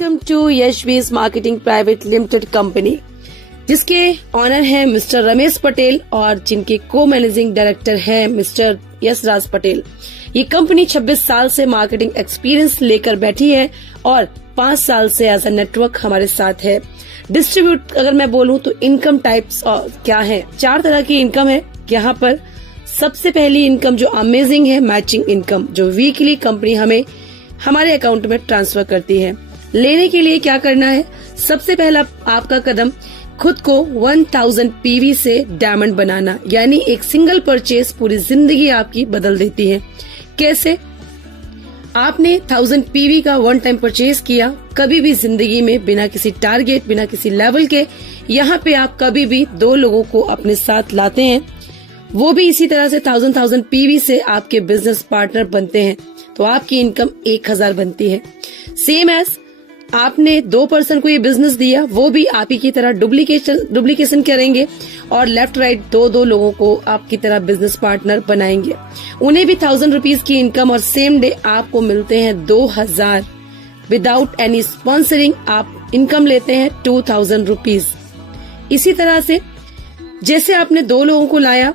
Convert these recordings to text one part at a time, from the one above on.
Welcome to Yashvis marketing private limited company, जिसके owner हैं mister Ramesh Patel और जिनके को मैनेजिंग डायरेक्टर हैं मिस्टर यशराज पटेल। ये कंपनी 26 साल से मार्केटिंग एक्सपीरियंस लेकर बैठी है और 5 साल से एज अ नेटवर्क हमारे साथ है। डिस्ट्रीब्यूट अगर मैं बोलूं तो इनकम टाइप्स क्या है, 4 तरह की इनकम है यहाँ पर। सबसे पहली इनकम जो अमेजिंग है, मैचिंग इनकम, जो वीकली कंपनी हमें हमारे अकाउंट में ट्रांसफर करती है। लेने के लिए क्या करना है, सबसे पहला आपका कदम खुद को 1000 पीवी से डायमंड बनाना, यानी एक सिंगल परचेज पूरी जिंदगी आपकी बदल देती है। कैसे? आपने 1000 पीवी का वन टाइम परचेज किया, कभी भी जिंदगी में बिना किसी टारगेट, बिना किसी लेवल के, यहाँ पे आप कभी भी 2 लोगों को अपने साथ लाते हैं, वो भी इसी तरह से 1000 पीवी से आपके बिजनेस पार्टनर बनते हैं, तो आपकी इनकम 1000 बनती है। सेम एज आपने 2 पर्सन को ये बिजनेस दिया, वो भी आप ही की तरह डुप्लीकेशन करेंगे और लेफ्ट राइट 2 लोगों को आपकी तरह बिजनेस पार्टनर बनाएंगे। उन्हें भी 1000 रुपीज की इनकम और सेम डे आपको मिलते हैं 2000। विदाउट एनी स्पॉन्सरिंग आप इनकम लेते हैं 2000 रुपीज। इसी तरह से जैसे आपने 2 लोगों को लाया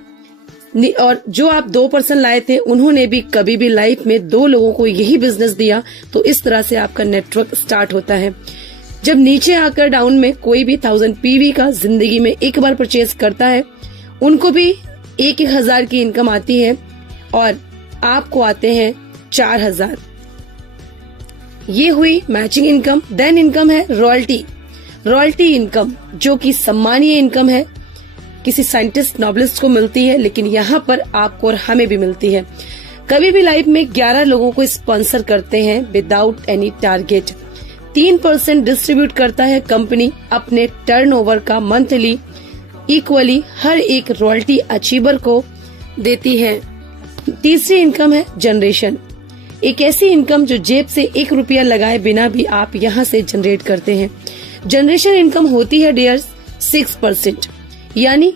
और जो आप 2 पर्सन लाए थे उन्होंने भी कभी भी लाइफ में 2 लोगों को यही बिजनेस दिया, तो इस तरह से आपका नेटवर्क स्टार्ट होता है। जब नीचे आकर डाउन में कोई भी 1000 पीवी का जिंदगी में एक बार परचेज करता है, उनको भी 1000 की इनकम आती है और आपको आते हैं 4000। ये हुई मैचिंग इनकम। देन इनकम है रॉयल्टी इनकम, जो कि सम्मानीय इनकम है, किसी साइंटिस्ट नॉबलिस्ट को मिलती है, लेकिन यहाँ पर आपको और हमें भी मिलती है। कभी भी लाइफ में 11 लोगों को स्पॉन्सर करते हैं विदाउट एनी टारगेट। 3% डिस्ट्रीब्यूट करता है कंपनी अपने टर्नओवर का मंथली, इक्वली हर एक रॉयल्टी अचीवर को देती है। तीसरी इनकम है जनरेशन, एक ऐसी इनकम जो जेब से 1 रुपया लगाए बिना भी आप यहाँ से जनरेट करते हैं। जनरेशन इनकम होती है डियर्स 6%, यानी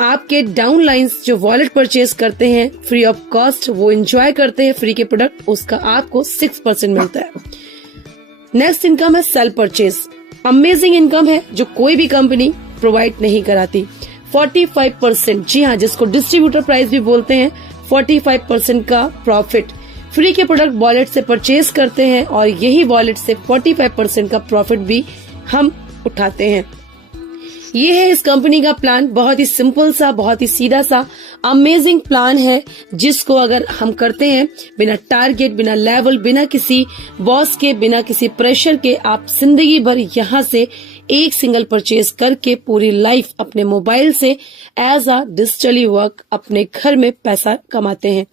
आपके डाउन लाइन्स जो वॉलेट परचेज करते हैं फ्री ऑफ कॉस्ट, वो एंजॉय करते हैं फ्री के प्रोडक्ट, उसका आपको 6% मिलता है। नेक्स्ट इनकम है सेल परचेज। अमेजिंग इनकम है जो कोई भी कंपनी प्रोवाइड नहीं कराती। 45%, जी हाँ, जिसको डिस्ट्रीब्यूटर प्राइस भी बोलते हैं, 45% का प्रॉफिट फ्री के प्रोडक्ट वॉलेट से परचेज करते हैं और यही वॉलेट से 45% का प्रॉफिट भी हम उठाते हैं। ये है इस कंपनी का प्लान। बहुत ही सिंपल सा, बहुत ही सीधा सा अमेजिंग प्लान है, जिसको अगर हम करते हैं बिना टारगेट, बिना लेवल, बिना किसी बॉस के, बिना किसी प्रेशर के, आप जिंदगी भर यहाँ से एक सिंगल परचेज करके पूरी लाइफ अपने मोबाइल से एज अ डिजिटली वर्क अपने घर में पैसा कमाते हैं।